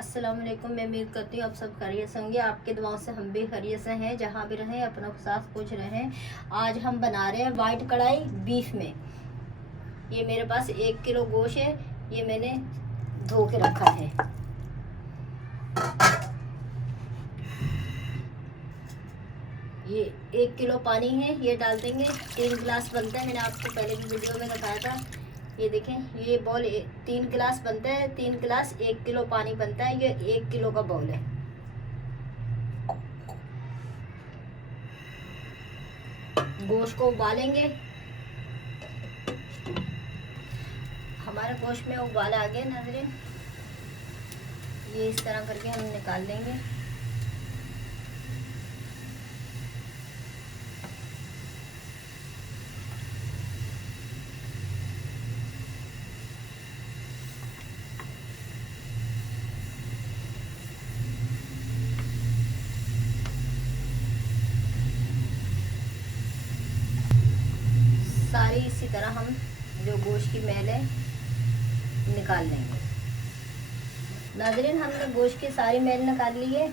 अस्सलाम वालेकुम। मैं उम्मीद करती हूँ आप सब खैरियत से होंगे। आपके दुआओं से हम भी खैरियत से हैं। जहाँ भी रहें अपना साथ कुछ रहें। आज हम बना रहे हैं वाइट कढ़ाई बीफ में। ये मेरे पास 1 किलो गोश्त है। ये मैंने धो के रखा है। ये 1 किलो पानी है, ये डाल देंगे। 3 गिलास बनता है, मैंने आपको पहले भी वीडियो में बताया था। ये देखें, ये बॉल 3 गिलास बनता है। 3 गिलास 1 किलो पानी बनता है। ये 1 किलो का बॉल है। गोश्त को उबालेंगे। हमारे गोश्त में उबाल आ गए नाज़रीन। ये इस तरह करके हम निकाल लेंगे। सारी इसी तरह हम जो गोश्त की मैल है निकाल लेंगे। नाज़रीन, हमने गोश्त की सारी मैल निकाल ली है।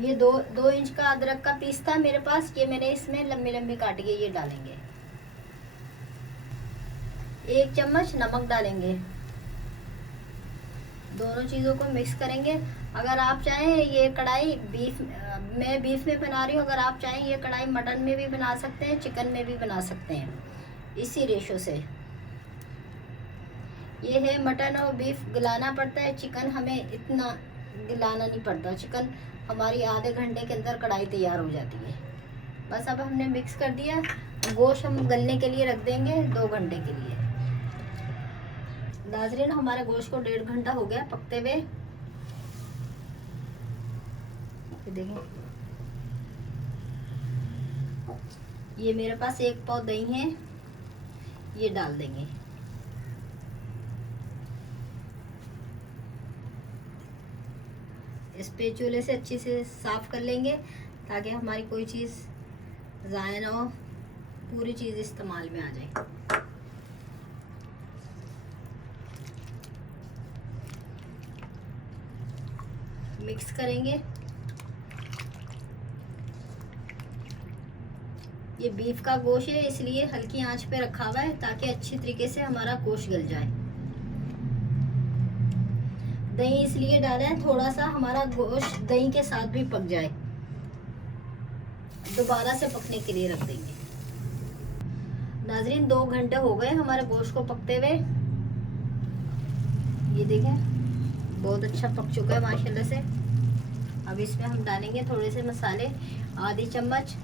ये दो इंच का अदरक का पीस था मेरे पास। ये मैंने इसमें लंबी लंबी काट के ये डालेंगे। 1 चम्मच नमक डालेंगे। दोनों चीज़ों को मिक्स करेंगे। अगर आप चाहें ये कढ़ाई मैं बीफ में बना रही हूँ। अगर आप चाहें ये कढ़ाई मटन में भी बना सकते हैं, चिकन में भी बना सकते हैं। इसी रेशो से ये है। मटन और बीफ गलाना पड़ता है, चिकन हमें इतना गलाना नहीं पड़ता। चिकन हमारी आधे घंटे के अंदर कढ़ाई तैयार हो जाती है। बस अब हमने मिक्स कर दिया। गोश्त हम गलने के लिए रख देंगे 2 घंटे के लिए। नाज़रीन, हमारे गोश्त को 1.5 घंटा हो गया पकते हुए। देखें, ये मेरे पास 1 पाव दही है, ये डाल देंगे। इस स्पैचुले से अच्छे से साफ कर लेंगे ताकि हमारी कोई चीज़ ज़ाया ना हो, पूरी चीज़ इस्तेमाल में आ जाए। मिक्स करेंगे। ये बीफ का गोश्त है, इसलिए हल्की आंच पे रखा हुआ है ताकि अच्छी तरीके से हमारा गोश्त गल जाए। दही इसलिए डाला है थोड़ा सा हमारा गोश्त दही के साथ भी पक जाए। दोबारा से पकने के लिए रख देंगे। नाज़रीन, 2 घंटे हो गए हमारे गोश्त को पकते हुए। ये देखें, बहुत अच्छा पक चुका है माशाल्लाह से। अब इसमें हम डालेंगे थोड़े से मसाले। आधी चम्मच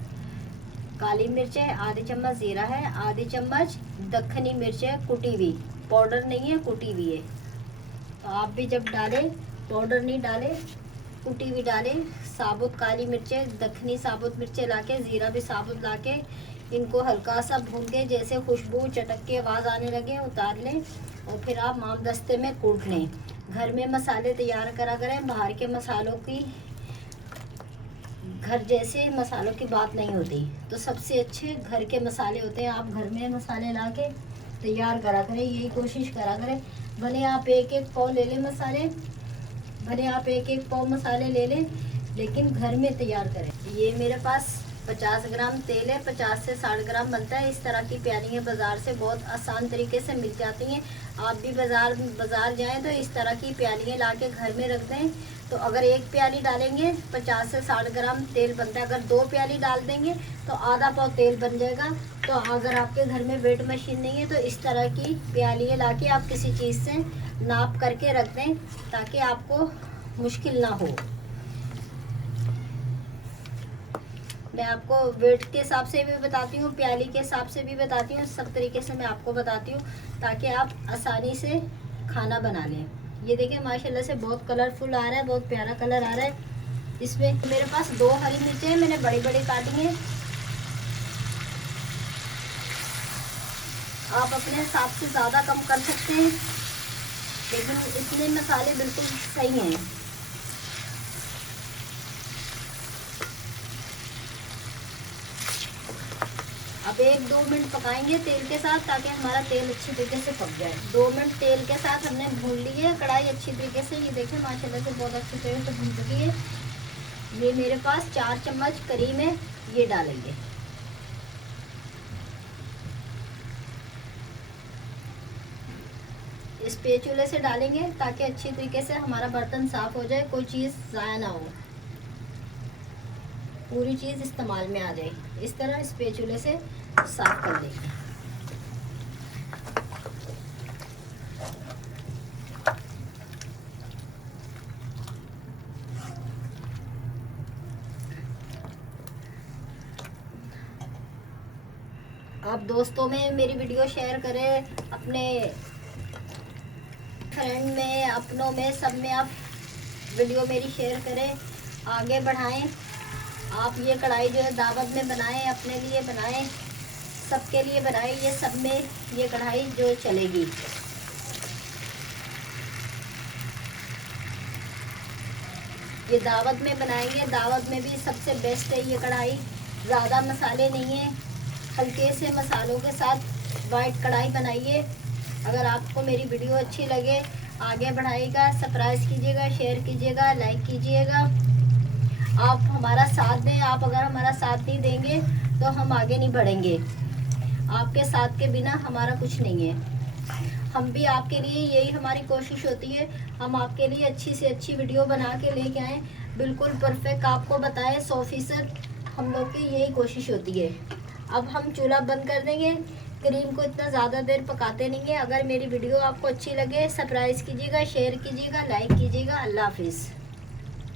काली मिर्च है, आधी चम्मच जीरा है, आधी चम्मच दक्खनी मिर्च है, कुटी हुई, पाउडर नहीं है, कुटी हुई है। तो आप भी जब डालें, पाउडर नहीं डालें, कुटी हुई डालें। साबुत काली मिर्चें, दखनी साबुत मिर्चें लाके, ज़ीरा भी साबुत लाके इनको हल्का सा भून के जैसे खुशबू चटक के आवाज़ आने लगे उतार लें और फिर आप मामदस्ते में कूट लें। घर में मसाले तैयार करा करें। बाहर के मसालों की, घर जैसे मसालों की बात नहीं होती। तो सबसे अच्छे घर के मसाले होते हैं। आप घर में मसाले ला के तैयार करा करें, यही कोशिश करा करें। भले आप 1-1 पाव ले लें मसाले, भले आप 1-1 पाव मसाले ले लें, लेकिन घर में तैयार करें। ये मेरे पास 50 ग्राम तेल है, 50 से 60 ग्राम बनता है। इस तरह की प्यालियाँ बाज़ार से बहुत आसान तरीके से मिल जाती हैं। आप भी बाज़ार जाएं तो इस तरह की प्यालियाँ ला के घर में रख दें। तो अगर 1 प्याली डालेंगे 50 से 60 ग्राम तेल बनता है। अगर 2 प्याली डाल देंगे तो आधा पाव तेल बन जाएगा। तो अगर आपके घर में वेट मशीन नहीं है तो इस तरह की प्यालियाँ ला के आप किसी चीज़ से नाप करके रख दें ताकि आपको मुश्किल ना हो। मैं आपको वेट के हिसाब से भी बताती हूँ, प्याली के हिसाब से भी बताती हूँ। सब तरीके से मैं आपको बताती हूँ ताकि आप आसानी से खाना बना लें। ये देखिए, माशाल्लाह से बहुत कलरफुल आ रहा है, बहुत प्यारा कलर आ रहा है। इसमें मेरे पास 2 हरी मिर्चें मैंने बड़ी बड़ी काटी हैं। आप अपने हिसाब से ज़्यादा कम कर सकते हैं, लेकिन इतने मसाले बिल्कुल सही हैं। अब 1-2 मिनट पकाएंगे तेल के साथ, ताकि हमारा तेल अच्छी तरीके से पक जाए। 2 मिनट तेल के साथ हमने भून ली है कढ़ाई अच्छी तरीके से। ये देखिए माशाल्लाह से बहुत अच्छी तरीके से भून चुकी है। ये मेरे पास 4 चम्मच करीम है, ये डालेंगे। इस स्पैचुले से डालेंगे ताकि अच्छी तरीके से हमारा बर्तन साफ हो जाए, कोई चीज़ ज़ाया ना हो, पूरी चीज़ इस्तेमाल में आ जाए। इस तरह स्पैचुले से साफ कर देंगे। आप दोस्तों में मेरी वीडियो शेयर करें, अपने फ्रेंड में, अपनों में, सब में आप वीडियो मेरी शेयर करें, आगे बढ़ाएं। आप ये कढ़ाई जो है दावत में बनाएं, अपने लिए बनाएं, सबके लिए बनाएं। ये सब में ये कढ़ाई जो चलेगी। ये दावत में बनाएंगे, दावत में भी सबसे बेस्ट है ये कढ़ाई। ज़्यादा मसाले नहीं है, हल्के से मसालों के साथ वाइट कढ़ाई बनाइए। अगर आपको मेरी वीडियो अच्छी लगे, आगे बढ़ाइएगा, सब्सक्राइब कीजिएगा, शेयर कीजिएगा, लाइक कीजिएगा। आप हमारा साथ दें। आप अगर हमारा साथ नहीं देंगे तो हम आगे नहीं बढ़ेंगे। आपके साथ के बिना हमारा कुछ नहीं है। हम भी आपके लिए, यही हमारी कोशिश होती है, हम आपके लिए अच्छी से अच्छी वीडियो बना के लेके आएँ, बिल्कुल परफेक्ट आपको बताएं 100%। हम लोग की यही कोशिश होती है। अब हम चूल्हा बंद कर देंगे। क्रीम को इतना ज़्यादा देर पकाते नहीं है। अगर मेरी वीडियो आपको अच्छी लगे, सब्सक्राइब कीजिएगा, शेयर कीजिएगा, लाइक कीजिएगा। अल्लाह हाफिज़।